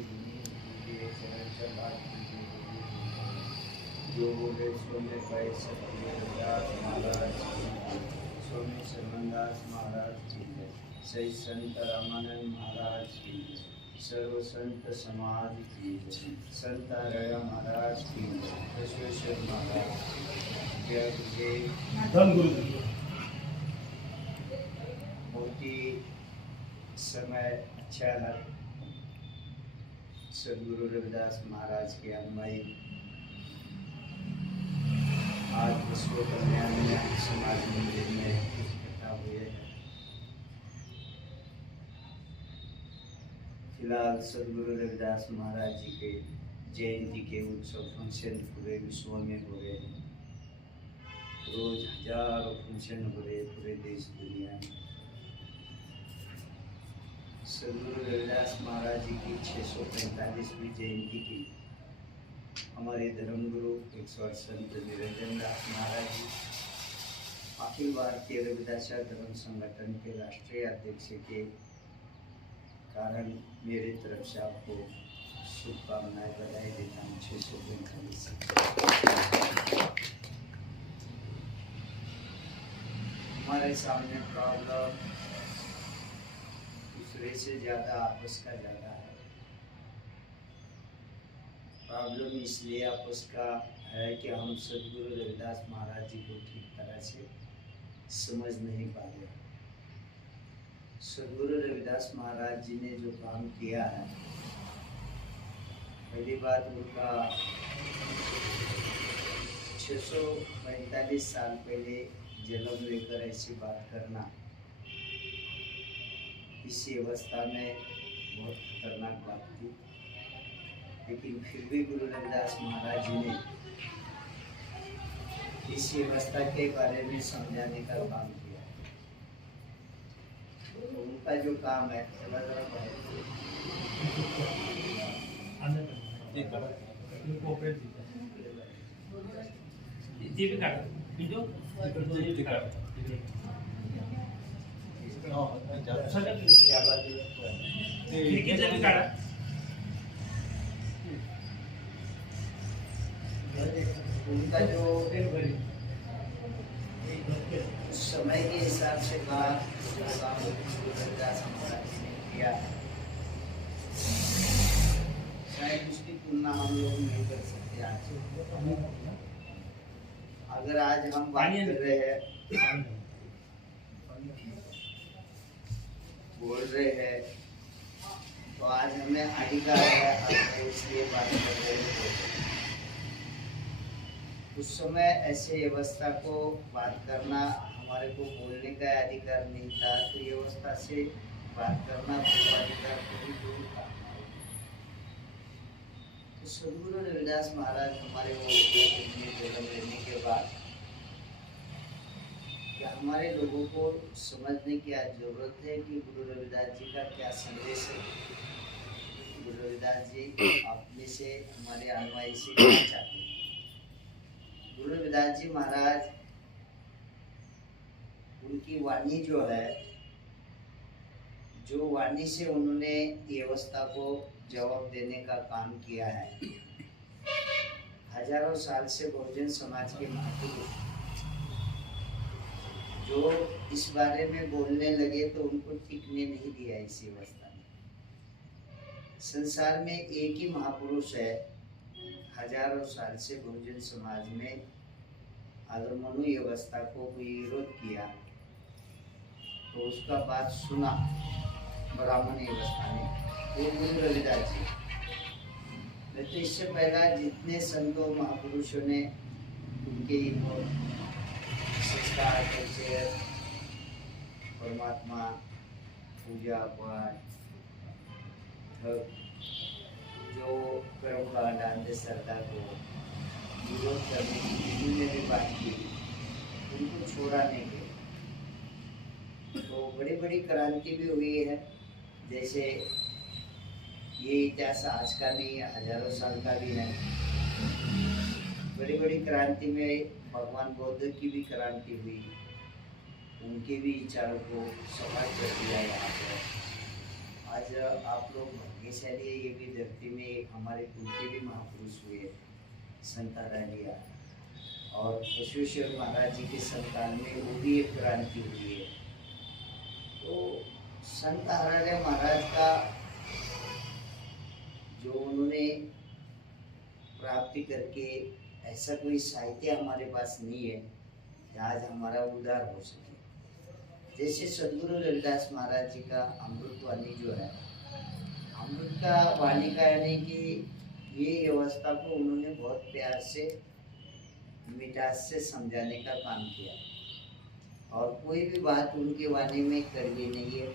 गुनी कीजिए, चरण बात कीजिए। जो बोले सोने पाए सत्य रविदास महाराज की, स्वामी शरणदास महाराज की, सही संत रामानंद महाराज की, सर्व संत समाज की, संत रया महाराज की, विश्वेश्वर महाराज जय गुरुदेव। बहुत ही समय अच्छा है। सदगुरु रविदास महाराज के अनुयायी आज विश्व कल्याण समाज मंदिर में इकट्ठा हुए हैं। फिलहाल सदगुरु रविदास महाराज जी के जयंती के उत्सव फंक्शन पूरे विश्व में हो रहे हैं। रोज हजारों फंक्शन हो रहे पूरे देश दुनिया में। सदगुरु रविदास महाराज जी की 645वीं जयंती की हमारे धर्मगुरु एक संत निरंजन दास महाराज जी, अखिल भारतीय रविदास धर्म संगठन के राष्ट्रीय अध्यक्ष के कारण मेरे तरफ से आपको शुभकामनाएं बधाई देता हूँ। 645 हमारे सामने प्रॉब्लम दूसरे से ज़्यादा आपस का ज़्यादा है। प्रॉब्लम इसलिए आपस का है कि हम सदगुरु रविदास महाराज जी को ठीक तरह से समझ नहीं पा रहे। सदगुरु रविदास महाराज जी ने जो काम किया है, पहली बात उनका 645 साल पहले जन्म लेकर ऐसी बात करना इसी अवस्था में बहुत खतरनाक बात थी। लेकिन फिर भी गुरु रविदास महाराज जी ने इसी अवस्था के बारे में समझाने का काम किया। तो उनका जो काम है उनका जो समय के हिसाब से बात किया, शायद उसकी तुलना हम लोग नहीं कर सकते। आज अगर आज हम बात कर रहे हैं, बोल रहे हैं, तो आज हमें अधिकार है, इसलिए बात कर रहे हैं। उस समय ऐसे अवस्था को बात करना हमारे को बोलने का अधिकार नहीं था, तो ये अवस्था से बात करना अधिकार थोड़ी दूर था। तो सदगुरु रविदास महाराज हमारे वो जन्म लेने के बाद क्या हमारे लोगों को समझने की आज जरूरत है कि गुरु रविदास जी का क्या संदेश है। गुरु रविदास जी अपने से हमारे अनुयायी से क्या चाहते हैं। गुरु रविदास जी महाराज उनकी वाणी जो है, जो वाणी से उन्होंने ये अवस्था को जवाब देने का काम किया है। हजारों साल से बहुजन समाज के महापुरुष जो इस बारे में बोलने लगे तो उनको टिकने नहीं दिया इसी अवस्था में। संसार में एक ही महापुरुष है, हजारों साल से बहुजन समाज में अगर मनु अवस्था को कोई विरोध किया तो उसका बात सुना ब्राह्मण अवस्था में, वो गुरु रविदास जी। तो इससे पहला जितने संतों महापुरुषों ने उनके संस्कार कल्चर, परमात्मा, पूजा पाठ, जो कर्मकांड अंधश्रद्धा को विरोध करने की जिन्होंने भी बात की, उनको छोड़ा नहीं गया। तो बड़ी बड़ी क्रांति भी हुई है। जैसे ये इतिहास आज का नहीं है, हजारों साल का भी है। बड़ी बड़ी क्रांति में भगवान बुद्ध की भी क्रांति हुई, उनके भी विचारों को समाज कर दिया यहाँ पर। आज आप लोग भाग्यशाली है, ये भी धरती में एक हमारे कुल के भी महापुरुष हुए संत आराध्य, और बसवेश्वर महाराज जी के संतान में वो भी एक क्रांति हुई है। तो संत आराध्य महाराज का जो उन्होंने प्राप्ति करके, ऐसा कोई साहित्य हमारे पास नहीं है कि आज हमारा उद्धार हो सके। जैसे सदगुरु रविदास महाराज जी का अमृत वाणी जो है, अमृत का वाणी का यानी कि ये व्यवस्था को उन्होंने बहुत प्यार से, मिठास से समझाने का काम किया, और कोई भी बात उनकी वाणी में कड़वी नहीं है।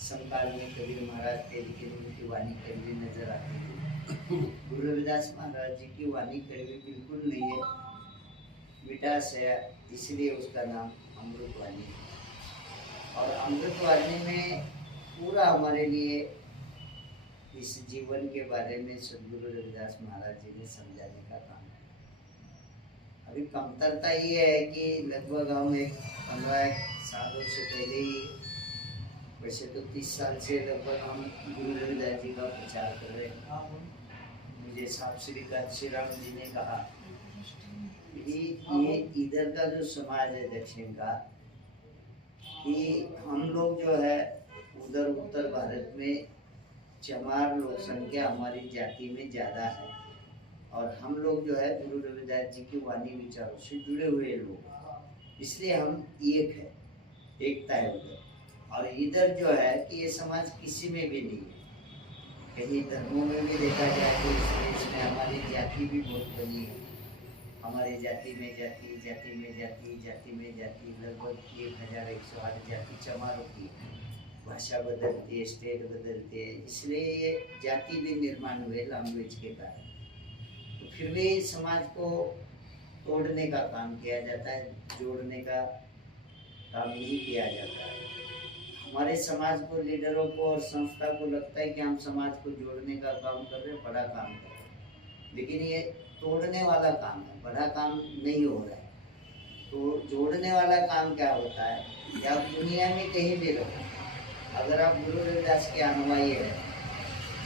समकाल में कबीर महाराज थे लेकिन उनकी वाणी कड़वी नजर आती है। गुरु रविदास महाराज जी की वाणी कड़वी बिल्कुल नहीं है, मिठास है, इसलिए उसका नाम अमृतवाणी है। और अमृतवाणी में पूरा हमारे लिए इस जीवन के बारे में सदगुरु रविदास महाराज जी ने समझाने का काम किया। अभी कमतरता ये है कि लगभग हम 15 सालों से पहले ही, वैसे तो 30 साल से लगभग हम गुरु रविदास जी का प्रचार कर रहे हैं। मुझे साहब श्री कांशी राम जी ने कहा कि ये इधर का जो समाज है दक्षिण का, कि हम लोग जो है उधर उत्तर भारत में चमार लोक संख्या हमारी जाति में ज़्यादा है, और हम लोग जो है गुरु रविदास जी की वाणी विचारों से जुड़े हुए लोग, इसलिए हम एक है, एकता है उधर। और इधर जो है कि ये समाज किसी में भी नहीं है, कहीं धर्मों में भी देखा जाए तो इस देश में हमारी जाति भी बहुत बनी है। हमारी जाति में जाति, जाति में जाति, जाति में जाति, लगभग 1108 जाति चमारों की। भाषा बदलती है, स्टेट बदलते हैं, इसलिए ये जाति भी निर्माण हुए लैंग्वेज के कारण। तो फिर भी समाज को तोड़ने का काम किया जाता है, जोड़ने का काम नहीं किया जाता है। हमारे समाज को, लीडरों को और संस्था को लगता है कि हम समाज को जोड़ने का काम कर रहे हैं, बड़ा काम कर रहे हैं, लेकिन ये तोड़ने वाला काम है, बड़ा काम नहीं हो रहा है। तो जोड़ने वाला काम क्या होता है, कि आप दुनिया में कहीं भी रहो, अगर आप गुरु रविदास के अनुयायी है,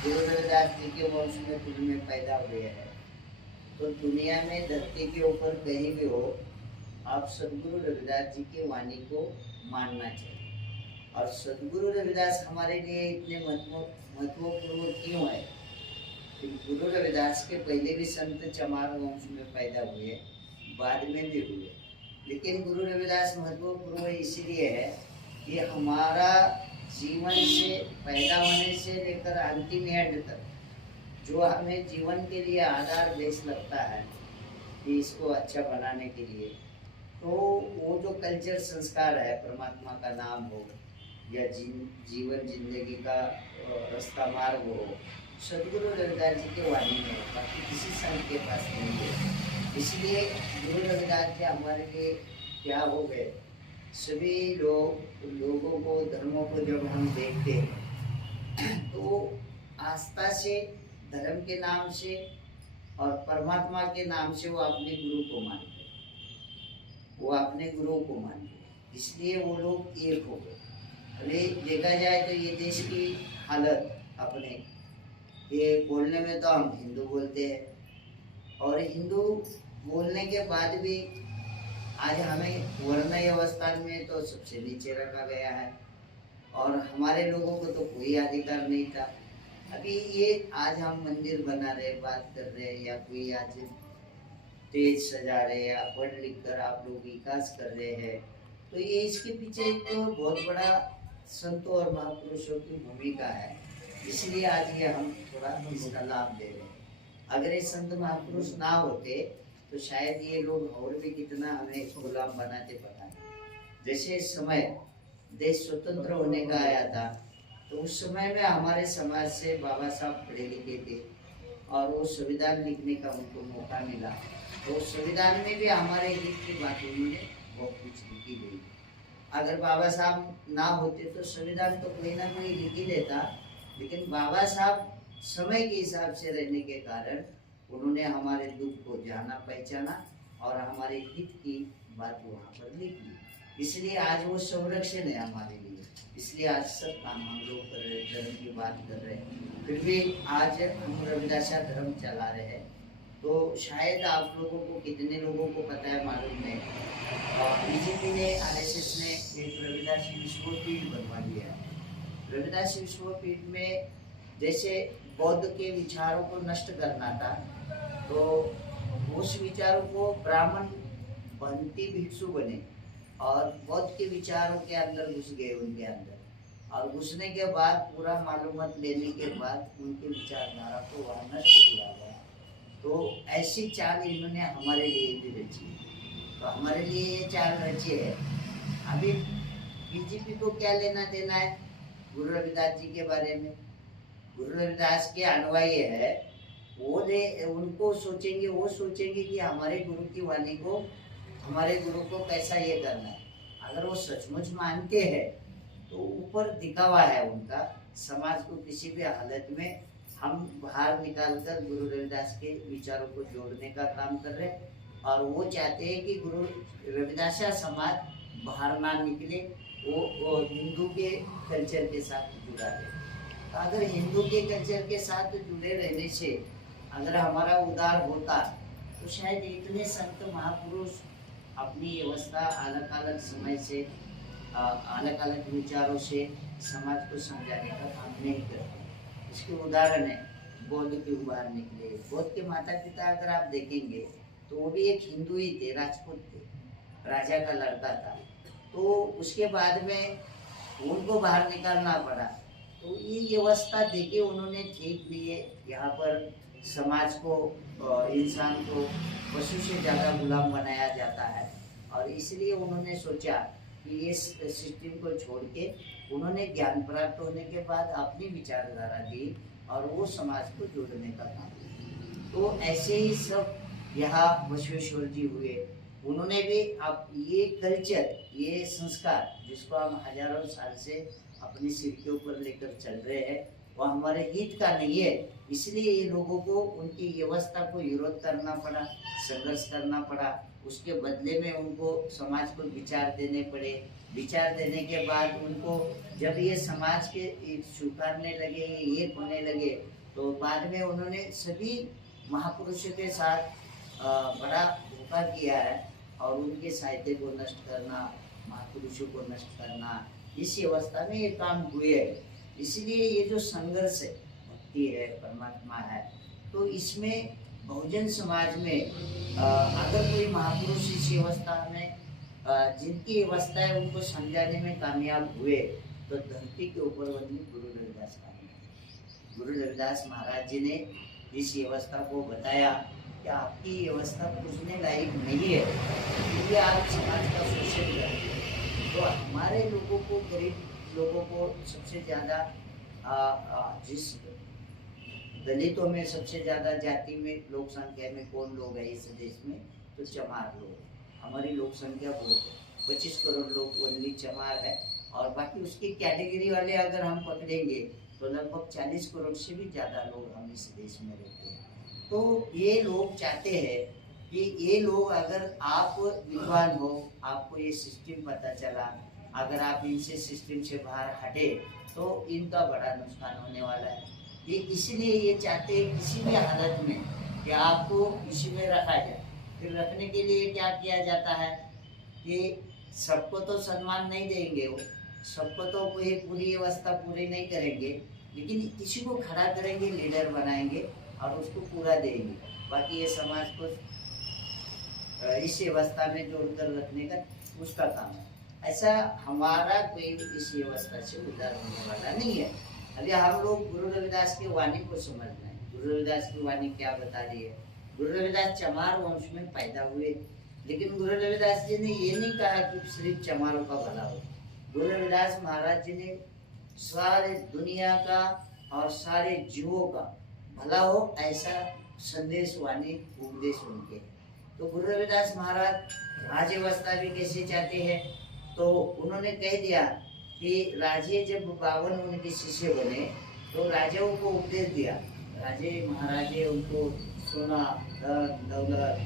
गुरु रविदास जी के वंश में कुल में पैदा हुए हैं, तो दुनिया में धरती के ऊपर कहीं भी हो, आप सदगुरु रविदास जी की वाणी को मानना चाहिए। और सदगुरु रविदास हमारे लिए इतने महत्वपूर्ण क्यों है? गुरु रविदास के पहले भी संत चमार वंश में पैदा हुए, बाद में भी हुए, लेकिन गुरु रविदास महत्वपूर्ण इसीलिए है कि हमारा जीवन से, पैदा होने से लेकर अंतिम एंड तक जो हमें जीवन के लिए आधार बेस लगता है कि इसको अच्छा बनाने के लिए, तो वो जो कल्चर संस्कार है, परमात्मा का नाम हो या जीवन जिंदगी का रास्ता मार्ग हो, सदगुरु रविदास जी के वाणी में, बाकी किसी संत के पास नहीं है। इसलिए गुरु रविदास जी हमारे लिए क्या हो गए, सभी लोगों को, धर्मों को जब हम देखते हैं तो आस्था से, धर्म के नाम से और परमात्मा के नाम से वो अपने गुरु को मानते हैं, वो अपने गुरु को मानते हैं, इसलिए वो लोग एक हो गए। भले देखा जाए तो ये देश की हालत अपने, ये बोलने में तो हम हिंदू बोलते हैं, और हिंदू बोलने के बाद भी आज हमें वर्ण व्यवस्था में तो सबसे नीचे रखा गया है, और हमारे लोगों को तो कोई अधिकार नहीं था। अभी ये आज हम मंदिर बना रहे, बात कर रहे हैं, या कोई आज स्टेज सजा रहे हैं, या पढ़ लिख कर आप लोग विकास कर रहे हैं, तो ये इसके पीछे तो बहुत बड़ा संतों और महापुरुषों की भूमिका है, इसलिए आज ये हम थोड़ा इसका लाभ दे रहे हैं। अगर ये संत महापुरुष ना होते तो शायद ये लोग और भी कितना हमें गुलाम बनाते पता नहीं। जैसे समय देश स्वतंत्र होने का आया था, तो उस समय में हमारे समाज से बाबा साहब पढ़े लिखे थे, और वो संविधान लिखने का उनको मौका मिला, तो संविधान में भी हमारे हित की बात उन्होंने बहुत कुछ लिखी गई। अगर बाबा साहब ना होते तो संविधान तो कोई ना कोई लिख ही देता, लेकिन बाबा साहब समय के हिसाब से रहने के कारण उन्होंने हमारे दुख को जाना, पहचाना, और हमारे हित की बात वहाँ पर लिखी, इसलिए आज वो संरक्षण है हमारे लिए। इसलिए आज सब काम हम लोग कर रहे हैं, धर्म की बात कर रहे हैं। फिर भी आज हम रविदासा धर्म चला रहे हैं, तो शायद आप लोगों को, कितने लोगों को पता है मालूम नहीं, बीजेपी ने, आरएसएस ने एक रविदासी विश्वपीठ बनवा दिया है। रविदासी विश्वपीठ में जैसे बौद्ध के विचारों को नष्ट करना था, तो उस विचारों को ब्राह्मण बनती भिक्षु बने और बौद्ध के विचारों के अंदर घुस गए उनके अंदर, और घुसने के बाद पूरा मालूमात लेने के बाद उनके विचारधारा को वहाँ नष्ट किया गया। तो ऐसी चाल इन्होंने हमारे लिए भी रची है, तो हमारे लिए ये चाल रची है। अभी बीजेपी को क्या लेना देना है गुरु रविदास जी के बारे में? गुरु रविदास के अनुयायी है, उनको सोचेंगे, वो सोचेंगे कि हमारे गुरु की वाणी को, हमारे गुरु को कैसा ये करना है। अगर वो सचमुच मानते हैं तो ऊपर दिखावा है उनका, समाज को किसी भी हालत में हम बाहर निकालकर गुरु रविदास के विचारों को जोड़ने का काम कर रहे हैं, और वो चाहते हैं कि गुरु रविदास समाज बाहर ना निकले, वो हिंदू के कल्चर के साथ जुड़ा रहे। तो अगर हिंदू के कल्चर के साथ जुड़े रहने से अगर हमारा उद्धार होता, तो शायद इतने संत महापुरुष अपनी व्यवस्था अलग अलग समय से, अलग अलग विचारों से समाज को समझाने का काम नहीं करते। इसके उदाहरण है, बौद्ध के बाहर निकले, बौद्ध के माता पिता अगर आप देखेंगे तो वो भी एक हिंदू ही थे, राजपूत थे, राजा का लड़का था। तो उसके बाद में उनको बाहर निकालना पड़ा, तो ये व्यवस्था देके उन्होंने ठीक लिए। यहाँ पर समाज को, इंसान को पशु से ज़्यादा गुलाम बनाया जाता है, और इसलिए उन्होंने सोचा कि ये सिस्टम को छोड़ के उन्होंने ज्ञान प्राप्त होने के बाद अपनी विचारधारा दी और वो समाज को जोड़ने का काम किया। तो ऐसे ही सब यहाँ बसवेश्वर जी हुए, उन्होंने भी अब ये कल्चर, ये संस्कार जिसको हम हजारों साल से अपने सिर के ऊपर लेकर चल रहे हैं, वो हमारे हित का नहीं है। इसलिए ये लोगों को उनकी व्यवस्था को विरोध करना पड़ा, संघर्ष करना पड़ा। उसके बदले में उनको समाज को विचार देने पड़े। विचार देने के बाद उनको जब ये समाज के स्वीकारने लगे, ये होने लगे, तो बाद में उन्होंने सभी महापुरुषों के साथ बड़ा धोखा किया है, और उनके साहित्य को नष्ट करना, महापुरुषों को नष्ट करना, इस अवस्था में ये काम हुए है। इसलिए ये जो संघर्ष है, भक्ति है, परमात्मा है, तो इसमें बहुजन समाज में अगर कोई महापुरुष इस अवस्था में जिनकी अवस्था है उनको समझाने में कामयाब हुए, तो धरती के ऊपर वही गुरु रविदास का। गुरु रविदास महाराज जी ने इस अवस्था को बताया कि आपकी व्यवस्था पूछने लायक नहीं है, इसलिए आप समाज का शोषण करते हैं। तो हमारे लोगों को, गरीब लोगों को सबसे ज़्यादा, जिस दलितों में सबसे ज़्यादा जाति में लोक संख्या में कौन लोग है इस देश में, तो चमार लोग। हमारी लोक संख्या बहुत है, 25 करोड़ लोग ओनली चमार है, और बाकी उसकी कैटेगरी वाले अगर हम पकड़ेंगे तो लगभग 40 करोड़ से भी ज़्यादा लोग हम इस देश में रहते हैं। तो ये लोग चाहते हैं कि ये लोग, अगर आप विद्वान हो, आपको ये सिस्टम पता चला, अगर आप इनसे सिस्टम से बाहर हटे तो इनका बड़ा नुकसान होने वाला है। ये इसलिए ये चाहते हैं किसी भी हालत में कि आपको इसी में रखा जाए। फिर रखने के लिए क्या किया जाता है कि सबको तो सम्मान नहीं देंगे, वो सबको तो कोई पूरी व्यवस्था पूरी नहीं करेंगे, लेकिन किसी को खड़ा करेंगे, लीडर बनाएंगे और उसको पूरा देंगे। बाकी ये समाज को इस व्यवस्था में जोड़कर रखने का उसका काम है। ऐसा हमारा कोई इस व्यवस्था से उद्धार होने वाला नहीं है। अभी हम लोग गुरु रविदास की वाणी को समझना है। गुरु रविदास की वाणी क्या बता रही है? गुरु रविदास चमार वंश में पैदा हुए, लेकिन गुरु रविदास जी ने ये नहीं कहा कि सिर्फ चमारों का भला हो। गुरु रविदास महाराज जी ने सारे दुनिया का और सारे जीवों का भला हो, ऐसा संदेश वाणी उपदेश उनके। तो गुरु रविदास महाराज राजव्यवस्था भी कैसे चाहते हैं, तो उन्होंने कह दिया कि राजे जब 52 उनके शिष्य बने तो राजाओं को उपदेश दिया। राजे महाराजे उनको सोना धन दौलत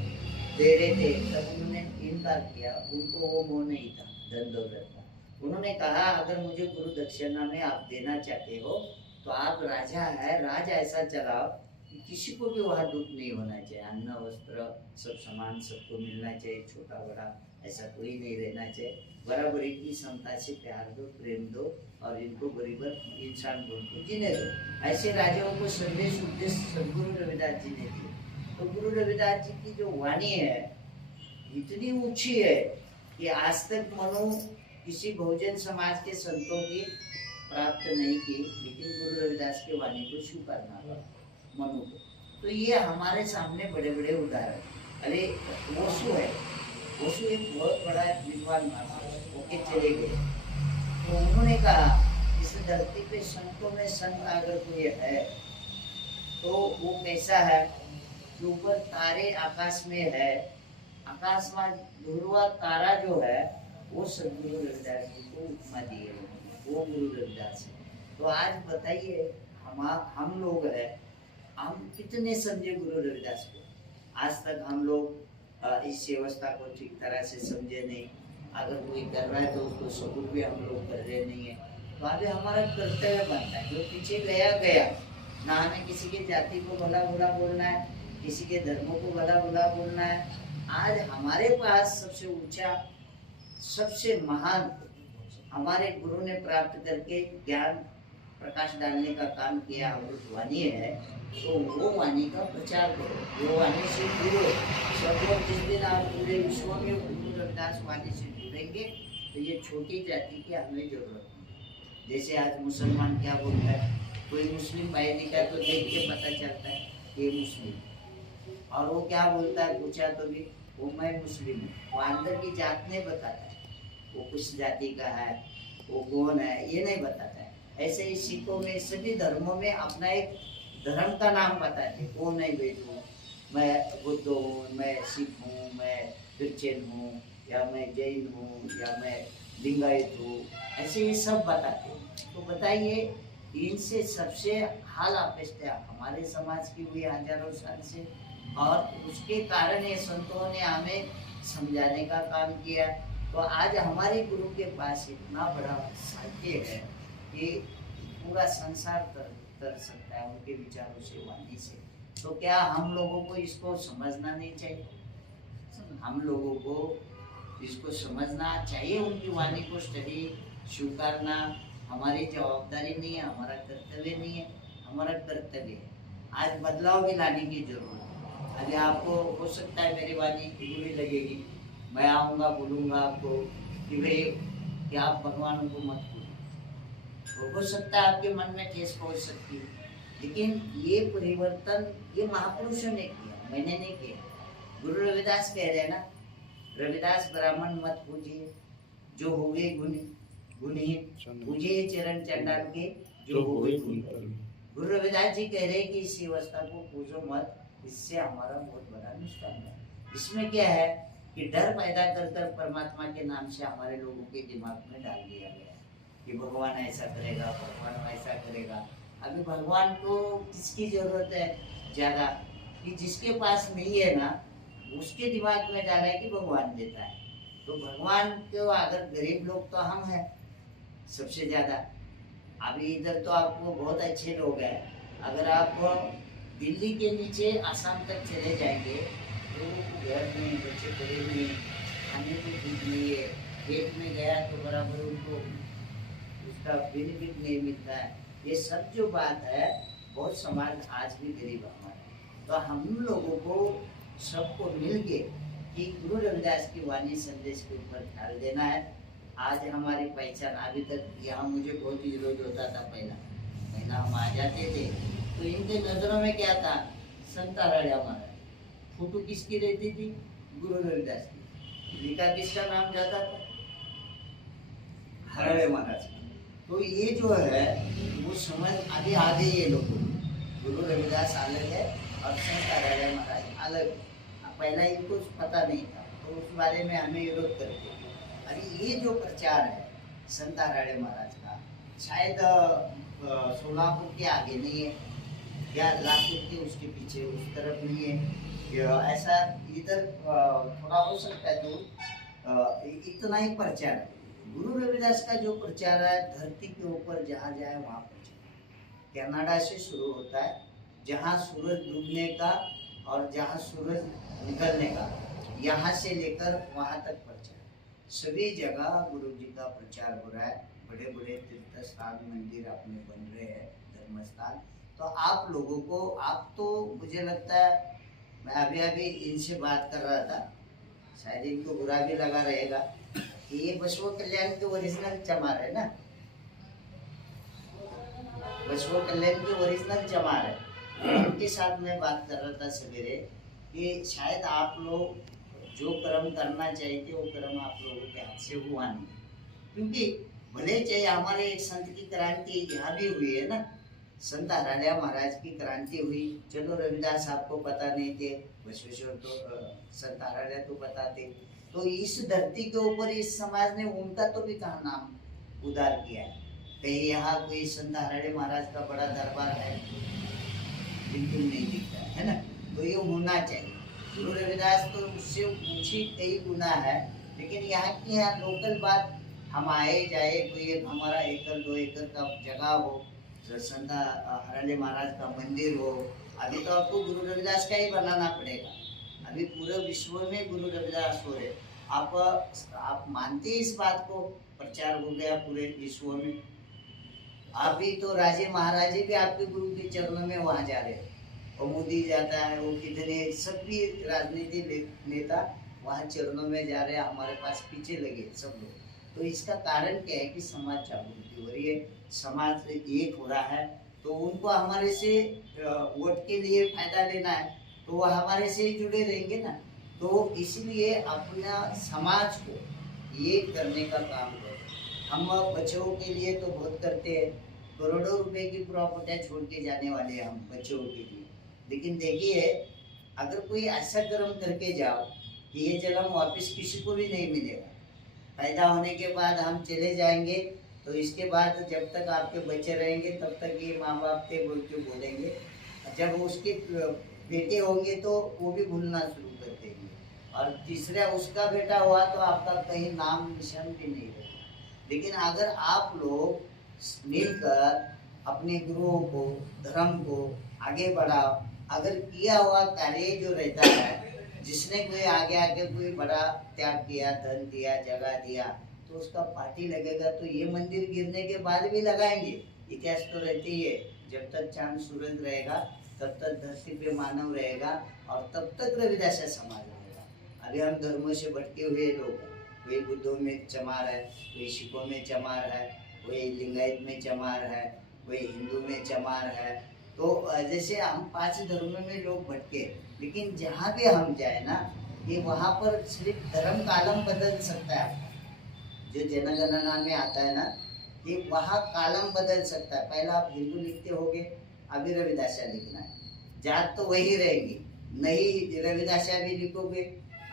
दे रहे थे, तब उन्होंने इनकार किया। उनको वो मोह नहीं था धन दौलत का, उन्होंने कहा अगर मुझे गुरु दक्षिणा में आप देना चाहते हो तो आप राजा है, राज ऐसा चलाओ कि किसी को भी वहाँ दुख नहीं होना चाहिए, अन्न वस्त्र सब समान सबको मिलना चाहिए, छोटा बड़ा ऐसा कोई नहीं रहना चाहिए, बराबरी की समता से प्यार दो, प्रेम दो और इनको बराबर इंसान को जीने दो। ऐसे राजाओं को संदेश उपदेश सदगुरु रविदास जी ने दिए। तो गुरु रविदास जी की जो वाणी है इतनी ऊंची है कि आज तक मनु किसी बहुजन समाज के संतों की प्राप्त नहीं की, लेकिन गुरु रविदास की वाणी को स्वीकारना पड़ा मनु को। तो ये हमारे सामने बड़े बड़े उदाहरण। अरे वसु है, वसु एक बहुत बड़ा विद्वान होके चले गए, तो उन्होंने कहा इस धरती पे संतों में संत अगर कोई है तो वो कैसा है कि ऊपर तारे आकाश में है, आकाश में ध्रुवा तारा जो है वो सदगुरु रविदास जी को उपमा दिए, वो गुरु रविदास है। तो आज बताइए हम लोग हैं, हम कितने समझे गुरु रविदास को? आज तक हम लोग इस व्यवस्था को ठीक तरह से समझे नहीं। अगर कोई कर रहा है तो उसको सबूत भी हम लोग कर रहे नहीं है। तो अभी हमारा कर्तव्य बनता है, जो पीछे गया गया ना, हमें किसी के जाति को भला बुरा बोलना है, किसी के धर्मों को भला बुरा बोलना है। आज हमारे पास सबसे ऊंचा सबसे महान हमारे गुरु ने प्राप्त करके ज्ञान प्रकाश डालने का काम किया अमृत वाणी है, तो वो वाणी का प्रचार करो, वो वाणी से जुड़ो। सब लोग जिस दिन आप पूरे विश्व में गुरु रविदास वाणी से जुड़ेंगे तो ये छोटी जाति की हमें जरूरत नहीं। जैसे आज मुसलमान क्या बोलता है, कोई मुस्लिम भाई दिखा तो देख के पता चलता है ये मुस्लिम, और वो क्या बोलता है पूछा तो भी वो मैं मुस्लिम हूँ, वो अंदर की जात नहीं बताता है, वो किस जाति का है, वो कौन है ये नहीं बताता है। ऐसे ही सिखों में सभी धर्मों में अपना एक धर्म का नाम बताते, वो नहीं भेजू मैं बुद्ध हूँ, मैं सिख हूँ, मैं क्रिश्चियन हूँ, या मैं जैन हूँ, या मैं लिंगायत हूँ, ऐसे ये सब बताते हैं। तो बताइए इनसे सबसे हाल अपेक्षा हमारे समाज की हुई हजारों साल से, और उसके कारण ये संतों ने हमें समझाने का काम किया। तो आज हमारे गुरु के पास इतना बड़ा साहित्य है कि पूरा संसार तर सकता है उनके विचारों से, वाणी से। तो क्या हम लोगों को इसको समझना नहीं चाहिए? हम लोगों को इसको समझना चाहिए, उनकी वाणी को स्टडी स्वीकारना हमारी जवाबदारी नहीं है, हमारा कर्तव्य नहीं है, हमारा कर्तव्य है। आज बदलाव भी लाने की जरूरत है। अभी आपको हो सकता है मेरी वाणी बुरी लगेगी, मैं आऊँगा बोलूँगा आपको कि भाई कि आप भगवान को मत भूलो, तो हो सकता है आपके मन में ठेस पहुँच सकती है, लेकिन ये परिवर्तन ये महापुरुषों ने किया, मैंने नहीं किया। गुरु रविदास कह रहे हैं ना, रविदास ब्राह्मण मत पूजिए जो हो गए गुणहीन, पूजिए चरण चंडाल के जो हो गए गुणहीन। गुरु रविदास जी कह रहे हैं कि इस अवस्था को पूजो मत, इससे हमारा बहुत बड़ा नुकसान है। इसमें क्या है कि डर पैदा कर परमात्मा के नाम से हमारे लोगों के दिमाग में डाल दिया गया है कि भगवान ऐसा करेगा, भगवान वैसा करेगा। अभी भगवान को किसकी जरूरत है ज्यादा, कि जिसके पास नहीं है ना उसके दिमाग में डाला है कि भगवान देता है। तो भगवान को अगर गरीब लोग तो हम हैं सबसे ज्यादा। अभी इधर तो आपको बहुत अच्छे लोग हैं, अगर आप दिल्ली के नीचे आसाम तक चले जाएंगे तो घर में बच्चे पड़े नहीं, खाने को कुछ नहीं है, पेट में गया तो बराबर उनको उसका बेनिफिट नहीं मिलता है। ये सब जो बात है, बहुत समाज आज भी गरीब हमारा। तो हम लोगों को सबको मिलके कि गुरु रविदास की वाणी संदेश के ऊपर ख्याल देना है। आज हमारी पहचान, अभी तक यहाँ मुझे बहुत विरोध होता था, पहला हम आ जाते थे तो इनके नजरों में क्या था, संत हराड़े हमारा। फोटो किसकी रहती थी? गुरु रविदास की। लिखा किसका नाम जाता था? हराड़े महाराज। तो ये जो है वो समझ अभी आ गई है लोगों को, गुरु रविदास अलग है और संत हराड़े महाराज अलग। पहला इनको पता नहीं था तो उस बारे में हमें विरोध करते थे। अरे ये जो प्रचार है संत हराड़े महाराज का, शायद सोलापुर के आगे नहीं है या लातूर के उसके पीछे उस तरफ नहीं है, ऐसा इधर थोड़ा हो सकता है। तो इतना ही प्रचार है, गुरु रविदास का जो प्रचार है धरती के ऊपर जहाँ जाए वहाँ पहुँचे। कनाडा से शुरू होता है, जहाँ सूरज डूबने का और जहाँ सूरज निकलने का, यहाँ से लेकर वहाँ तक प्रचार, सभी जगह गुरु जी का प्रचार हो रहा है। बड़े बड़े तीर्थ स्थान मंदिर अपने बन रहे हैं, धर्म स्थान। तो आप लोगों को, आप तो मुझे लगता है, मैं अभी अभी इनसे बात कर रहा था, शायद इनको बुरा भी लगा रहेगा कि ये बसव कल्याण के ओरिजिनल चमार है ना, बसव कल्याण के ओरिजिनल चमार है। उनके साथ मैं बात कर रहा था सवेरे कि शायद आप लोग जो कर्म करना चाहिए थे वो कर्म आप लोगों के हाथ से हुआ नहीं, क्योंकि भले चाहे हमारे एक संत की क्रांति यहाँ भी हुई है ना, संत हरालिया महाराज की क्रांति हुई। चलो रविदास आपको पता नहीं थे, बसवेश्वर तो संत हरालिया तो पता थे। तो इस धरती के ऊपर इस समाज ने उनका तो भी कहा नाम उदार किया है। कहीं यहाँ कोई संत हरालिया महाराज का बड़ा दरबार है? बिल्कुल नहीं दिखता है ना। तो ये होना चाहिए। गुरु रविदास तो उससे ऊंची कई गुना है, लेकिन यहाँ की यहाँ लोकल बात, हम आए जाए, कोई एक हमारा 1-2 एकड़ का जगह हो, संत हरालिया महाराज का मंदिर हो, अभी तो आपको गुरु रविदास का ही बनाना पड़ेगा। अभी पूरे विश्व में गुरु रविदास हो रहे। आप मानते इस बात को? प्रचार हो गया पूरे विश्व में। अभी तो राजे महाराजे भी आपके गुरु के चरणों में वहां जा रहे हैं, और मोदी जाता है, वो कितने सभी राजनीति नेता वहाँ चरणों में जा रहे हैं, हमारे पास पीछे लगे सब लोग। तो इसका कारण क्या है कि समाज जागृति हो रही है, समाज एक हो रहा है। तो उनको हमारे से वोट के लिए फायदा लेना है, तो वो हमारे से ही जुड़े रहेंगे ना। तो इसलिए अपना समाज को एक करने का काम करें। हम बच्चों के लिए तो बहुत करते हैं, करोड़ों रुपए की प्रॉपर्टियाँ छोड़ के जाने वाले हैं हम बच्चों के लिए। लेकिन देखिए, अगर कोई ऐसा कर्म करके जाओ कि ये जन्म वापस किसी को भी नहीं मिलेगा, पैदा होने के बाद हम चले जाएंगे, तो इसके बाद जब तक आपके बच्चे रहेंगे तब तक ये माँ बाप थे बोल के बोलेंगे। जब उसके बेटे होंगे तो वो भी भूलना शुरू कर देंगे, और तीसरा उसका बेटा हुआ तो आपका कहीं नाम निशान भी नहीं रहेगा। लेकिन अगर आप लोग मिलकर अपने गुरुओं को, धर्म को आगे बढ़ाओ, अगर किया हुआ कार्य जो रहता है, जिसने कोई आगे आगे कोई बड़ा त्याग किया, धन दिया, जगह दिया, तो उसका पार्टी लगेगा। तो ये मंदिर गिरने के बाद भी लगाएंगे, इतिहास तो रहती है। जब तक चांद सूरज रहेगा तब तक धरती पे मानव रहेगा, और तब तक रविदास समाज रहेगा। अभी हम धर्मों से भटके हुए लोग हैं, कोई बुद्धों में चमार है, कोई सिखों में चमार है, कोई लिंगायत में चमार है, कोई हिंदू में चमार है। तो जैसे हम 5 धर्मों में लोग भटके, लेकिन जहाँ भी हम जाए ना, ये वहाँ पर सिर्फ धर्म कालम बदल सकता है आपका। जो जनगणना में आता है ना, ये वहाँ कालम बदल सकता है। पहला आप हिंदू लिखते होगे, अभी रविदासिया लिखना है, जात तो वही रहेगी, नहीं रविदासिया भी लिखोगे।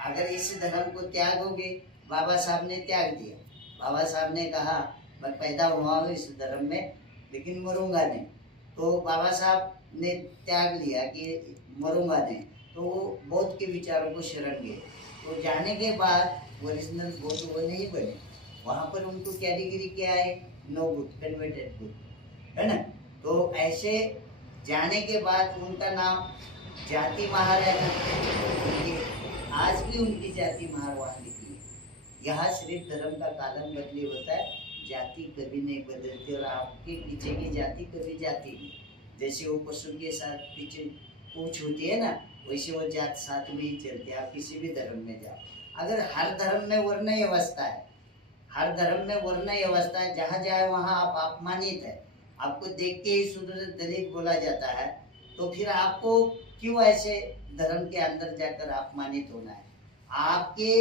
अगर इस धर्म को त्यागोगे, बाबा साहब ने त्याग दिया, बाबा साहब ने कहा मैं पैदा हुआ हूँ इस धर्म में लेकिन मरूंगा नहीं, तो बाबा साहब ने त्याग लिया कि मरूंगा नहीं, तो वो बौद्ध के विचारों को शरण गए। तो जाने के बाद ओरिजिनल बौद्ध वो नहीं बने, वहाँ पर उनको कैटेगरी क्या है, नो बुद्ध, कन्वर्टेड बुद्ध, है ना। तो ऐसे जाने के बाद उनका नाम जाति महार है। आज भी उनकी जाति महार वहाँ लिखी है। यहाँ सिर्फ धर्म का कालम बदली होता है, जाति कभी नहीं बदलती, और आपके पीछे की जाति कभी जाती नहीं। जैसे वो पशु के साथ पीछे पूछ होती है ना, वैसे वो जात साथ में ही चलती है। आप किसी भी धर्म में जाओ, अगर हर धर्म में वर्ण अवस्था है, हर धर्म में वर्ण अवस्था है, जहाँ जाए वहाँ आप अपमानित है, आपको देख के ही शूद्र दलित बोला जाता है, तो फिर आपको क्यों ऐसे धर्म के अंदर जाकर अपमानित होना है? आपके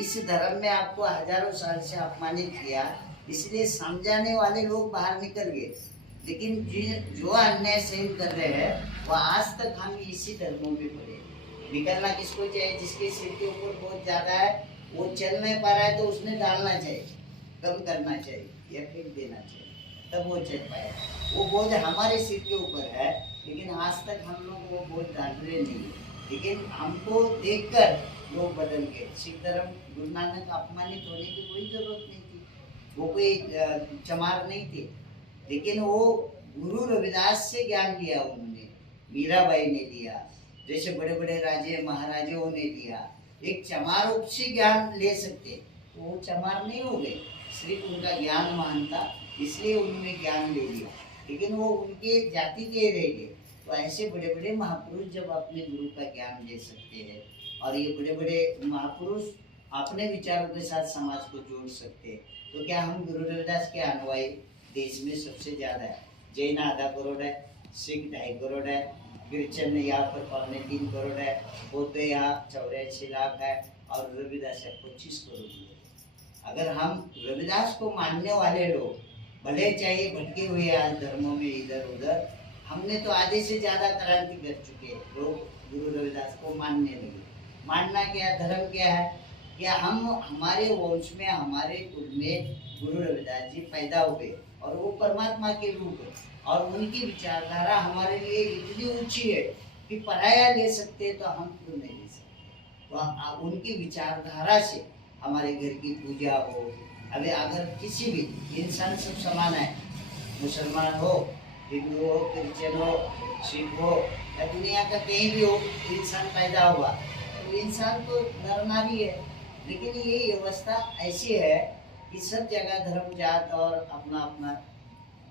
इस धर्म में आपको हजारों साल से अपमानित किया, इसलिए समझाने वाले लोग बाहर निकल गए। लेकिन जो अन्याय सहन कर रहे हैं वो आज तक हम इसी धर्मों में पड़े। निकलना किसको चाहिए? जिसके सिर के ऊपर बहुत ज्यादा है, वो चल नहीं पा रहा है, तो उसने डालना चाहिए, कम करना चाहिए या फेंक देना चाहिए, तब वो चल पाएगा। वो बोझ हमारे सिर के ऊपर है, लेकिन आज तक हम लोग वो बोझ डाल रहे नहीं। लेकिन हमको देखकर लोग बदल गए। सिख धर्म, गुरु नानक अपमानित होने की कोई जरूरत नहीं थी। वो कोई चमार नहीं थे, लेकिन वो गुरु रविदास से ज्ञान लिया उन्होंने, मीराबाई ने लिया, जैसे बड़े बड़े राजे महाराजाओं ने लिया। एक चमार से ज्ञान ले सकते, वो चमार नहीं हो गए, सिर्फ उनका ज्ञान महान था इसलिए उन्होंने ज्ञान ले लिया, लेकिन वो उनके जाति के रह गए। तो ऐसे बड़े बड़े महापुरुष जब अपने गुरु का ज्ञान ले सकते हैं, और ये बड़े बड़े महापुरुष अपने विचारों के साथ समाज को जोड़ सकते हैं, तो क्या हम गुरु रविदास के अनुयायी देश में सबसे ज्यादा है। जैन आधा करोड़ है, सिख 2.5 करोड़ है, क्रिश्चियन यहाँ पर 3.25 करोड़ है, बौद्ध यहाँ 84 लाख है, और रविदास 25 करोड़ है। अगर हम रविदास को मानने वाले लोग, भले चाहे भटके हुए आज धर्मों में इधर उधर, हमने तो आधे से ज्यादा क्रांति कर चुके, लोग गुरु रविदास को मानने लगे। मानना क्या, धर्म क्या है, क्या हम हमारे वंश में, हमारे कुल में गुरु रविदास जी पैदा हुए, और वो परमात्मा के रूप है, और उनकी विचारधारा हमारे लिए इतनी ऊंची है कि पराया ले सकते तो हम क्यों नहीं ले सकते। तो उनकी विचारधारा से हमारे घर की पूजा हो, अभी अगर किसी भी इंसान सब समान है, मुसलमान हो, हिंदू हो, क्रिश्चियन हो, सिख हो, या दुनिया का कहीं भी हो, इंसान पैदा हुआ, तो इंसान तो नर नारी है, लेकिन ये व्यवस्था ऐसी है कि सब जगह धर्म जात और अपना अपना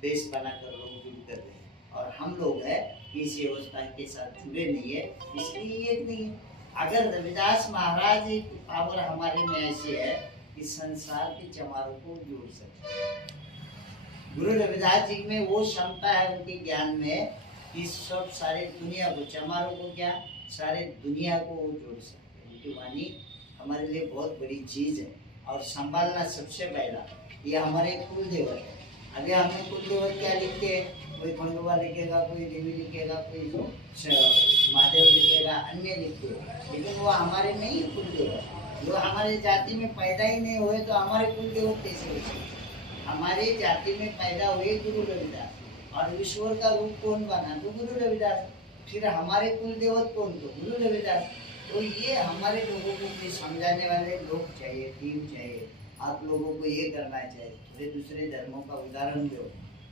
देश बनाकर लोग जुड़ कर रहे हैं, और हम लोग हैं इस व्यवस्था के साथ जुड़े नहीं है, इसलिए ये नहीं है। अगर रविदास महाराज की पावर हमारे में ऐसी है कि संसार के चमारों को जोड़ सकते, गुरु रविदास जी में वो क्षमता है उनके ज्ञान में कि सब सारे दुनिया को, चमारों को क्या, सारे दुनिया को वो जोड़ सकते। उनकी वाणी हमारे लिए बहुत बड़ी चीज है, और संभालना सबसे पहला ये हमारे कुल देवत है। अभी हमने कुल देवत क्या लिखते हैं, कोई खंडवा लिखेगा, कोई देवी लिखेगा, कोई महादेव लिखेगा, अन्य लिखते हैं, लेकिन वो हमारे नहीं है कुल देवत। जो हमारे जाति में पैदा ही नहीं हुए तो हमारे कुल देवत कैसे हो सकते। हमारे जाति में पैदा हुए गुरु रविदास, और ईश्वर का रूप कौन बना, तो गुरु रविदास। फिर हमारे कुल देवत कौन, तो गुरु रविदास। तो ये हमारे लोगों को समझाने वाले लोग चाहिए, टीम चाहिए। आप लोगों को ये करना चाहिए, थोड़े दूसरे धर्मों का उदाहरण दो।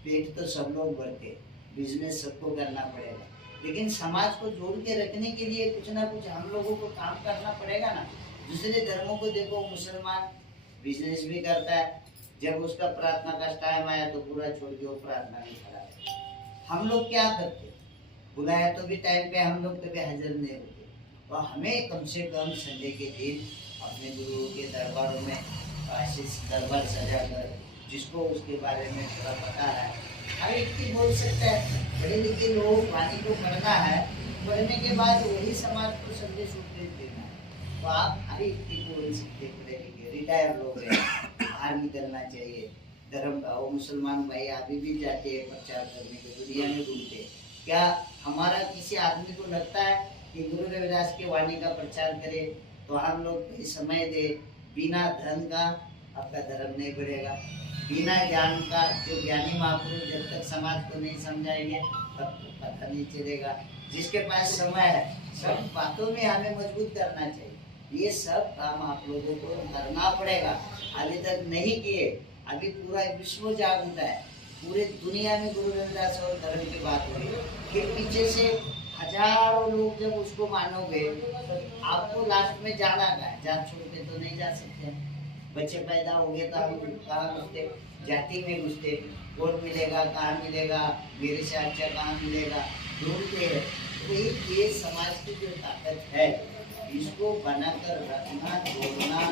पेट तो सब लोग भरते, बिजनेस सबको करना पड़ेगा, लेकिन समाज को जोड़ के रखने के लिए कुछ ना कुछ हम लोगों को काम करना पड़ेगा ना। दूसरे धर्मों को देखो, मुसलमान बिजनेस भी करता है, जब उसका प्रार्थना का टाइम आया तो पूरा छोड़ के वो प्रार्थना नहीं करा। हम लोग क्या करते, बुलाया तो भी टाइम पे हम लोग कभी हाजिर नहीं होते। तो हमें कम से कम संडे के दिन अपने गुरुओं के दरबारों में ऐसे दरबार सजा कर, जिसको उसके बारे में थोड़ा पता है, हर व्यक्ति बोल सकता है। पढ़े लिखे लोग वाणी को पढ़ना है, पढ़ने के बाद वही समाज को संदेश उपदेश देना है। तो आप हर व्यक्ति को बोल सकते, पढ़े लिखे रिटायर लोग हैं, बाहर निकलना चाहिए धर्म का। वो मुसलमान भाई अभी भी जाते हैं प्रचार करने के, दुनिया में घूमते। क्या हमारा किसी आदमी को लगता है कि गुरु रविदास की वाणी का प्रचार करे तो हम लोग समय दे? बिना धन का आपका धर्म नहीं बढ़ेगा, बिना ज्ञान का, जो ज्ञानी महापुरुष जब तक समाज को नहीं समझाएंगे तब तक पता नहीं चलेगा। जिसके पास समय है, सब बातों में हमें मजबूत करना चाहिए। ये सब काम आप लोगों को करना पड़ेगा, अभी तक नहीं किए। अभी पूरा विश्व जागता है, पूरे दुनिया में गुरु रविदास और धर्म की बात हो रही है। फिर पीछे से हजारों लोग जब उसको मानोगे तो आपको लास्ट में जाना है, जात छोड़ के तो नहीं जा सकते। बच्चे पैदा हो गए तो हम कहाँ घुसते, जाति में घुसते, कौन मिलेगा, कहाँ मिलेगा, मेरे से अच्छा कहाँ मिलेगा, ढूंढते हैं। तो ये समाज की जो ताकत है, इसको बनाकर रखना, जोड़ना,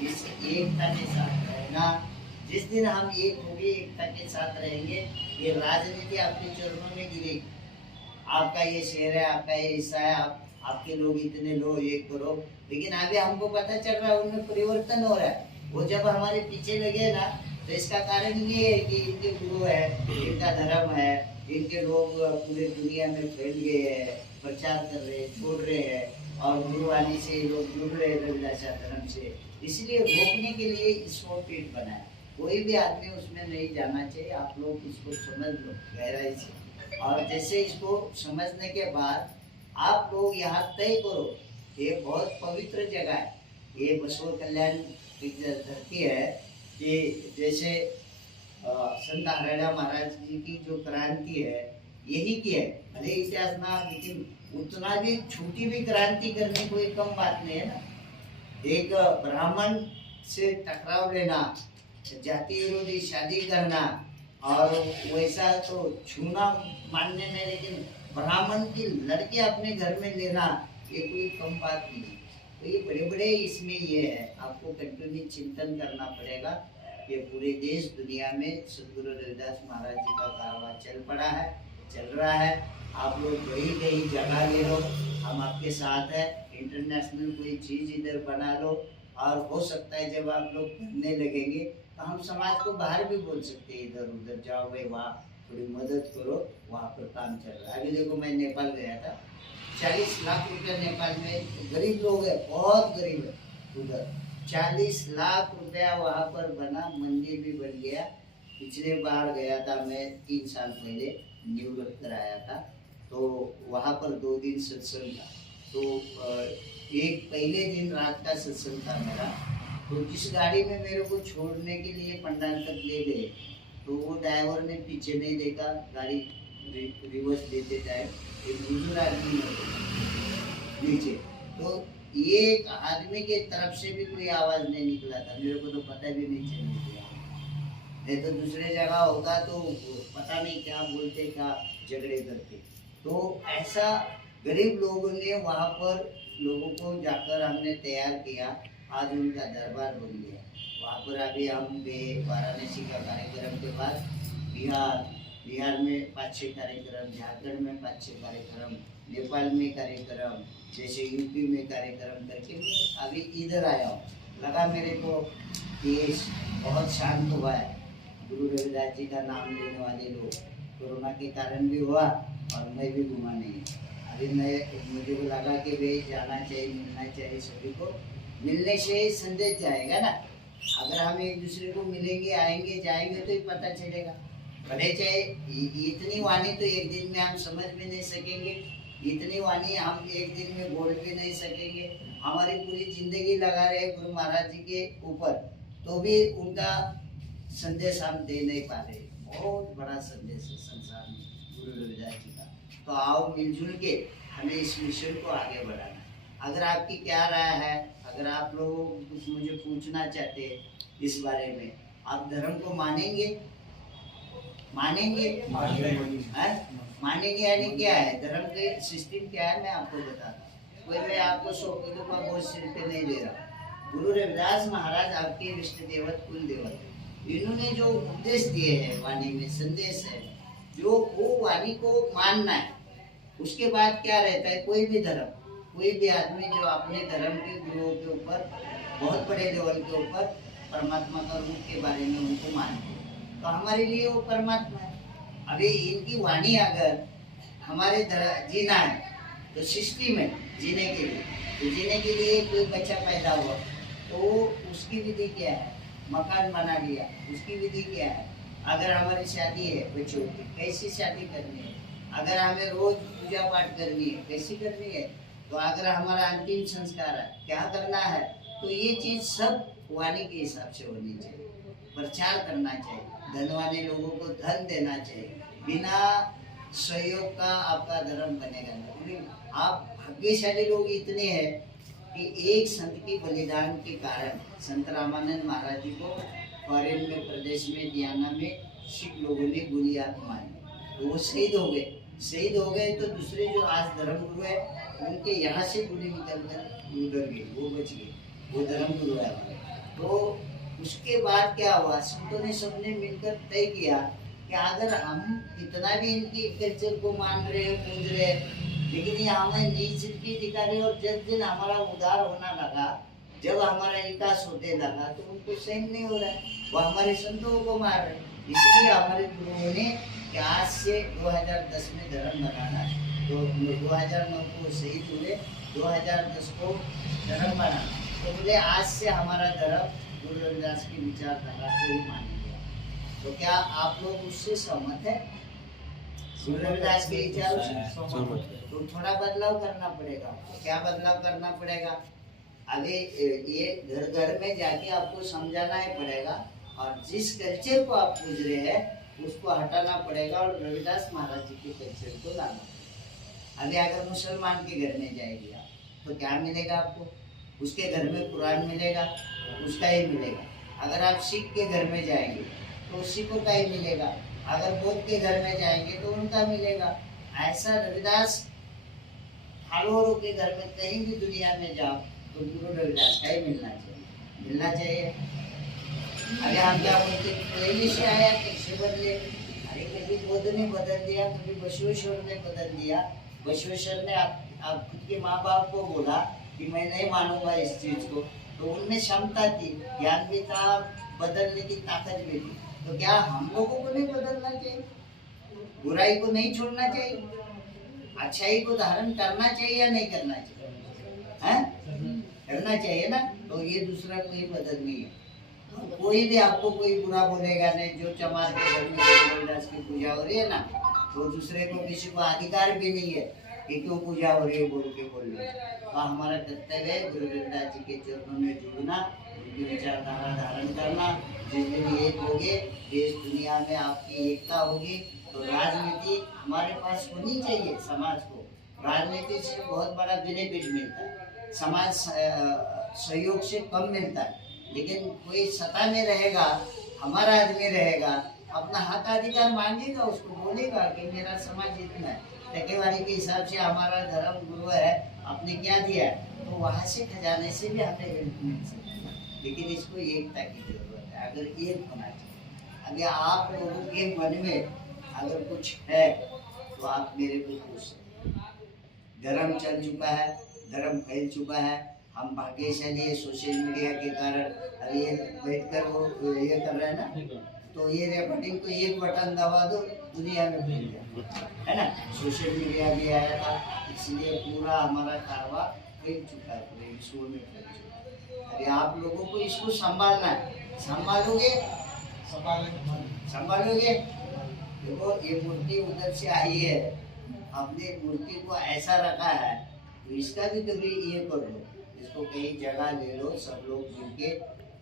इस एकता के साथ रहना। जिस दिन हम एक होंगे, एकता के साथ रहेंगे, ये राजनीति आपके चरणों में गिरेगी। आपका ये शहर है, आपका ये हिस्सा है, आपके लोग इतने लो, ये करो, लेकिन अभी हमको पता चल रहा है उनमें परिवर्तन हो रहा है। वो जब हमारे पीछे लगे ना, तो इसका कारण ये है कि इनके गुरु है, इनका धर्म है, इनके लोग पूरे दुनिया में फैल गए हैं, प्रचार कर रहे हैं, छोड़ रहे हैं, और गुरुवाणी से लोग जुड़ रहे हैं रविदास धर्म से। इसलिए रोकने के लिए इसको पीठ बनाया। कोई भी आदमी उसमें नहीं जाना चाहिए। आप लोग इसको समझ लो गहराई से, और जैसे इसको समझने के बाद आप लोग यहाँ तय करो, ये बहुत पवित्र जगह है, ये बसव कल्याण की धरती है, कि जैसे संत हरियाणा महाराज जी की जो क्रांति है यही की है, भले इतिहास ना, लेकिन उतना भी छोटी भी क्रांति करने कोई कम बात नहीं है ना। एक ब्राह्मण से टकराव लेना, जाति विरोधी शादी करना, और वैसा तो छूना मानने में, लेकिन ब्राह्मण की लड़की अपने घर में लेना ये कोई कम बात नहीं है। तो ये बड़े बड़े इसमें ये है, आपको कंटिन्यू चिंतन करना पड़ेगा। ये पूरे देश दुनिया में सदगुरु रविदास महाराज जी का कारवां चल पड़ा है, चल रहा है। आप लोग कहीं कहीं जगह ले लो, हम आपके साथ है। इंटरनेशनल कोई चीज़ इधर बना लो, और हो सकता है जब आप लोग करने लगेंगे तो हम समाज को बाहर भी बोल सकते हैं, इधर उधर जाओ भाई, वहाँ थोड़ी मदद करो, वहाँ पर काम चल रहा है। अभी देखो मैं नेपाल गया था, 40 लाख रुपया नेपाल में, गरीब लोग है, बहुत गरीब है उधर, 40 लाख रुपया वहाँ पर बना, मंदिर भी बन गया। पिछले बार गया था मैं 3 साल पहले, न्यूयॉर्क कराया था, तो वहाँ पर 2 दिन सत्संग था। तो एक पहले दिन रात का सत्संग था मेरा, तो जिस गाड़ी में मेरे को छोड़ने के लिए पंडाल तक ले गए, तो वो ड्राइवर ने पीछे नहीं देखा, गाड़ी रिवर्स देते टाइम एक बुजुर्ग आदमी नीचे, तो एक आदमी के तरफ से भी कोई आवाज नहीं निकला था, मेरे को तो पता भी नहीं चलने दिया। नहीं तो दूसरे जगह होगा तो पता नहीं क्या बोलते, क्या झगड़े करते। तो ऐसा गरीब लोगों ने वहाँ पर लोगों को जाकर हमने तैयार किया, आज उनका दरबार बन गया। वहाँ पर अभी हम गए, वाराणसी का कार्यक्रम के बाद बिहार में 5-6 कार्यक्रम, झारखंड में 5-6 कार्यक्रम, नेपाल में कार्यक्रम, जैसे यूपी में कार्यक्रम करके मैं अभी इधर आया हूँ। लगा मेरे को देश बहुत शांत हुआ है, गुरु रविदास जी का नाम लेने वाले लोग, कोरोना के कारण भी हुआ और मैं भी घूमा नहीं। अभी मुझे को लगा कि भाई जाना चाहिए, मिलना चाहिए सभी को, मिलने से ही संदेश जाएगा ना। अगर हम एक दूसरे को मिलेंगे, आएंगे, जाएंगे तो ही पता चलेगा। भले चाहे इतनी वाणी तो एक दिन में हम समझ भी नहीं सकेंगे, इतनी वाणी हम एक दिन में बोल भी नहीं सकेंगे। हमारी पूरी जिंदगी लगा रहे गुरु महाराज जी के ऊपर, तो भी उनका संदेश हम दे नहीं पा रहे। बहुत बड़ा संदेश है संसार में गुरु रविदास जी का। तो आओ मिलजुल के हमें इस मिशन को आगे बढ़ाना। अगर आपकी क्या राय है, अगर आप लोग कुछ मुझे पूछना चाहते हैं इस बारे में, आप धर्म को मानेंगे? मानेंगे यानी क्या है, धर्म के सिस्टम क्या है, मैं आपको बताता हूँ। कोई मैं आपको 100 किलो का बोझ सिर पे नहीं ले रहा। गुरु रविदास महाराज आपके इष्ट देवत, कुल देवत, इन्होंने जो उपदेश दिए हैं, वाणी में संदेश है, जो वो वाणी को मानना है। उसके बाद क्या रहता है, कोई भी धर्म, कोई भी आदमी जो अपने धर्म के गुरुओं के ऊपर, बहुत बड़े लेवल के ऊपर परमात्मा का रूप के बारे में उनको मानते हैं, तो हमारे लिए वो परमात्मा है। अभी इनकी वाणी अगर हमारे जीना है तो सृष्टि में जीने के लिए, तो जीने के लिए कोई बच्चा पैदा हुआ तो उसकी विधि क्या है, मकान बना लिया, उसकी विधि क्या है। अगर हमारी शादी है बच्चों की, कैसी शादी करनी है। अगर हमें रोज पूजा पाठ करनी है, कैसी करनी है। तो अगर हमारा अंतिम संस्कार है, क्या करना है। तो ये चीज सब वाणी के हिसाब से होनी चाहिए। प्रचार करना चाहिए, धनवाने लोगों को धन देना चाहिए। बिना सहयोग का आपका धर्म बनेगा नहीं। आप भाग्यशाली लोग इतने हैं कि एक संत की बलिदान के कारण संत रामानंद महाराज जी को फॉरेन में, प्रदेश में, दियाना में सिख लोगों ने गोली हाथ मारी, तो वो शहीद हो गए। शहीद हो गए तो दूसरे जो आज धर्म गुरु है उनके यहाँ से गोली निकल कर उधर गई, वो बच गए, वो धर्म गुरु है। तो उसके बाद क्या हुआ, संतों ने सबने मिलकर तय किया कि अगर हम इतना भी इनकी कल्चर को मान रहे हैं, पूज रहे हैं, लेकिन ये हमें नीच की दिखा रहे, और जब दिन हमारा उद्धार होना लगा, जब हमारा विकास होने लगा, तो उनको सहन नहीं हो रहा है, वो हमारे संतों को मार रहे। इसलिए हमारे गुरुओं ने कि आज से 2010 में धर्म बनाना, तो 2009 को शहीद हुए, 2010 को धर्म बना, तो बोले आज से हमारा धर्म गुरु रविदास की विचारधारा को ही मानेंगे। तो क्या आप लोग उससे सहमत है, गुरु रविदास के विचारों से? तो थोड़ा बदलाव करना पड़ेगा। क्या बदलाव करना पड़ेगा? अभी ये घर घर में जाके आपको समझाना ही पड़ेगा, और जिस कल्चर को आप पूज रहे हैं उसको हटाना पड़ेगा और रविदास महाराज जी के कल्चर को लाना पड़ेगा। अभी अगर मुसलमान के घर में जाएगी आप तो क्या मिलेगा आपको? उसके घर में कुरान मिलेगा, उसका ही मिलेगा। अगर आप सिख के घर में जाएंगे तो सिखों का ही मिलेगा। अगर बौद्ध के घर में जाएंगे तो उनका मिलेगा। ऐसा रविदास हजारों के घर में कहीं भी दुनिया में जाओ तो गुरु रविदास का ही मिलना चाहिए। अरे हम क्या बोलते पहले से आया कैसे बदले? अरे कभी बुद्ध ने बदल दिया, कभी बसवेश्वर ने बदल दिया। बसवेश्वर ने आप खुद के माँ बाप को बोला कि मैं नहीं मानूंगा इस चीज को, तो उनमें क्षमता थी, ज्ञान भी था, बदलने की ताकत भी थी। तो क्या हम लोगों को नहीं बदलना चाहिए? बुराई को नहीं छोड़ना चाहिए? अच्छाई को धारण करना चाहिए या नहीं करना चाहिए? करना चाहिए ना। तो ये दूसरा कोई बदल नहीं है। कोई भी आपको कोई बुरा बोलेगा नहीं। जो चमार के घर में रविदास की पूजा हो रही है ना, तो दूसरे को किसी को अधिकार भी नहीं है कि क्यों पूजा हो रही है बोल के बोल रहे। तो हमारा कर्तव्य है गुरु रविदास जी के चरणों में जुड़ना, उनकी विचारधारा धारण करना। जिस दिन एक होगे, देश दुनिया में आपकी एकता होगी, तो राजनीति हमारे पास होनी चाहिए। समाज को राजनीति से बहुत बड़ा बेनिफिट मिलता है, समाज सहयोग से कम मिलता है। लेकिन कोई सत्ता में रहेगा, हमारा आदमी रहेगा, अपना हक अधिकार मांगेगा, उसको बोलेगा कि मेरा समाज इतना है, टकेवारी के हिसाब से हमारा धर्म गुरु है, आपने क्या दिया है, तो वहाँ से खजाने से भी हमें हेल्प मिल सकती है। लेकिन इसको एकता की जरूरत है। अगर एक होना चाहिए। अगर आप लोगों के मन में अगर कुछ है तो आप मेरे को पूछ सकते। धर्म चल चुका है, धर्म फैल चुका है। हम भाग्यशाली है सोशल मीडिया के कारण। अभी ये बैठकर वो ये कर रहे हैं ना, तो ये रिकॉर्डिंग को एक बटन दबा दो, दुनिया में फैल गया, है ना। सोशल मीडिया भी आया था, इसलिए पूरा हमारा कारवा फैल चुका है, पूरे विश्व में फैल चुका है। अरे आप लोगों को इसको संभालना है। संभालोगे? संभालोगे? देखो ये मूर्ति उधर से आई है, हमने मूर्ति को ऐसा रखा है, तो इसका भी कभी ये कर लो, इसको कहीं जगह ले लो, सब लोग मिलके।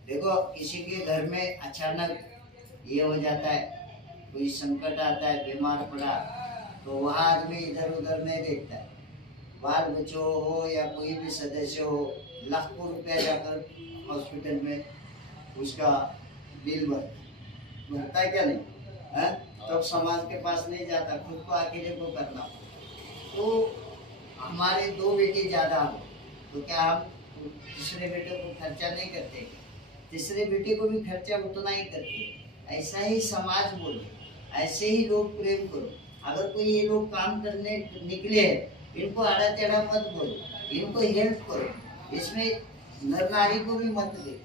देखो किसी के घर में अचानक ये हो जाता है, कोई संकट आता है, बीमार पड़ा, तो वहाँ आदमी इधर उधर नहीं देखता है। बाल बच्चों हो या कोई भी सदस्य हो, लाखों रुपया जाकर हॉस्पिटल में उसका बिल भरता है क्या नहीं है? तब समाज के पास नहीं जाता, खुद को अकेले को करना। तो हमारे 2 बेटे ज़्यादा हो तो क्या हम तीसरे बेटे को खर्चा नहीं करते? तीसरे बेटे को भी खर्चा उतना ही करते। ऐसा ही समाज बोलो, ऐसे ही लोग प्रेम करो। अगर कोई ये लोग काम करने निकले, इनको आड़ा टेढ़ा मत बोलो, इनको हेल्प करो। इसमें नर नारी को भी मत दे।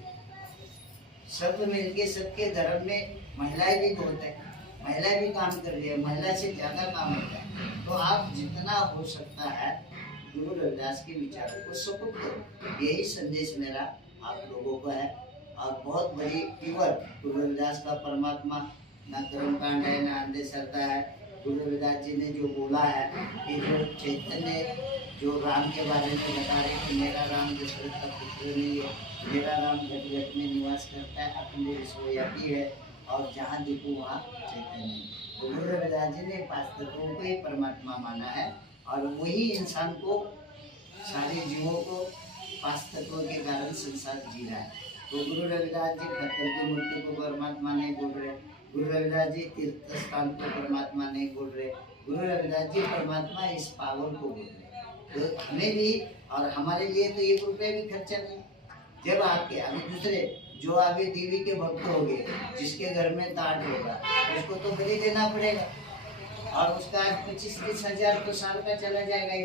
सब मिलके सबके धर्म में महिलाएं भी बहुत है, महिला भी काम कर रही है, महिला से ज़्यादा काम होता है। तो आप जितना हो सकता है गुरु रविदास के विचारों को सपोर्ट करो। यही संदेश मेरा आप लोगों को है। और बहुत बड़ी प्योर गुरु रविदास का परमात्मा, ना कर्मकांड है ना अंधश्रद्धा है। गुरु रविदास जी ने जो बोला है कि जो चैतन्य जो राम के बारे में बता रहे कि मेरा राम दशरथ का पुत्र नहीं है, मेरा राम गट में निवास करता है, अपने विश्वव्यापी है और जहाँ देखो वहाँ चैतन्य। तो गुरु रविदास जी ने 5 तत्वों को ही परमात्मा माना है और वही इंसान को, सारे जीवों को 5 तत्वों के कारण संसार जी रहा है। तो गुरु रविदास जी पत्थर की मूर्ति को परमात्मा नहीं बोल रहे, गुरु रविदास जी तीर्थ स्थान को परमात्मा नहीं बोल रहे, गुरु रविदास जी परमात्मा इस पावर को बोल रहे। तो हमें भी और हमारे लिए तो 1 रुपये भी खर्चा नहीं। जब आपके अभी दूसरे जो अभी देवी के भक्त हो गए, जिसके घर में ताट होगा, उसको तो बलि देना पड़ेगा और उसका 25-30 हजार तो साल का चला जाएगा।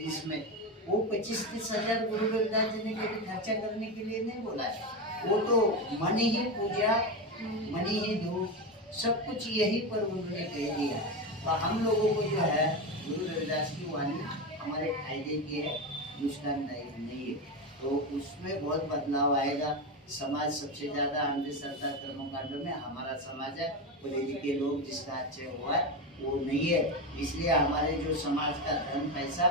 इसमें वो 25-30 हजार गुरु रविदास जी ने कभी खर्चा करने के लिए नहीं बोला है। वो तो मन ही पूजा, मन ही धूप, सब कुछ यही पर उन्होंने कह दिया। तो हम लोगों को जो है गुरु रविदास की वाणी हमारे फायदे की है, नुकसान नहीं है। तो उसमें बहुत बदलाव आएगा। समाज सबसे ज़्यादा अंधश्रद्धा कर्मकांडों में हमारा समाज है। पढ़े लिखे लोग जिसका अच्छे हुआ है वो नहीं है। इसलिए हमारे जो समाज का धन पैसा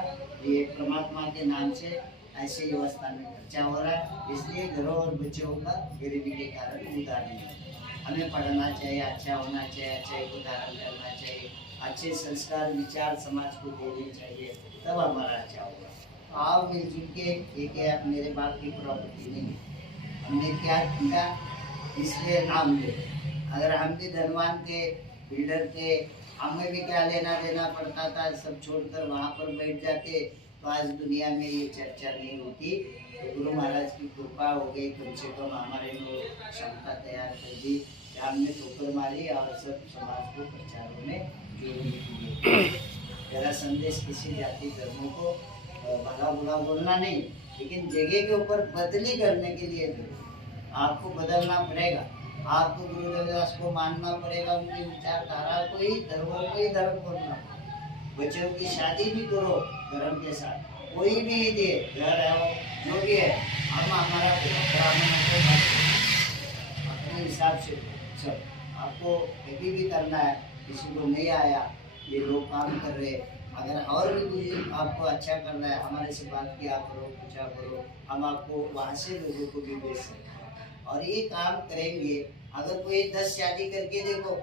ये परमात्मा के नाम से ऐसे व्यवस्था में खर्चा हो रहा है। इसलिए घरों और बच्चों का गरीबी के कारण उदार नहीं है। हमें पढ़ना चाहिए, अच्छा होना चाहिए, अच्छाई को धारण करना चाहिए, अच्छे संस्कार विचार समाज को देने चाहिए, तब हमारा अच्छा होगा। तो आओ मिलजुल के, ठीक है अब मेरे बाप की प्रॉपर्टी नहीं है, हमने क्या किया इसलिए नाम ले। अगर हम भी धनवान थे, बिल्डर थे, हमें भी क्या लेना देना पड़ता था, सब छोड़कर वहाँ पर बैठ जाते तो आज दुनिया में ये चर्चा नहीं होती। तो गुरु महाराज की कृपा हो गई, कम से कम हमारे को क्षमता तैयार कर दी कि हमने ठोकर मारी और सब समाज को प्रचारों में जोड़ने के लिए। मेरा संदेश किसी जाति धर्मों को भला बुरा बोलना नहीं, लेकिन जगह के ऊपर बदली करने के लिए आपको बदलना पड़ेगा। आपको गुरु रविदास को मानना पड़ेगा, उनकी विचारधारा को ही धर्म करना। बच्चों की शादी भी करो धर्म के साथ, कोई भी दे घर है वो जो भी है, हम हमारा अपने हिसाब से सब आपको कभी भी करना है। किसी को नहीं आया, ये लोग काम कर रहे, अगर और भी कुछ आपको अच्छा करना है हमारे से बात किया करो, पूछा करो, हम आपको वहाँ से लोगों को भी भेज सकते हैं और ये काम करेंगे। अगर कोई 10 शादी करके देखो,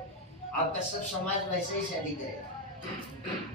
आपका सब समाज वैसे ही शादी करेगा।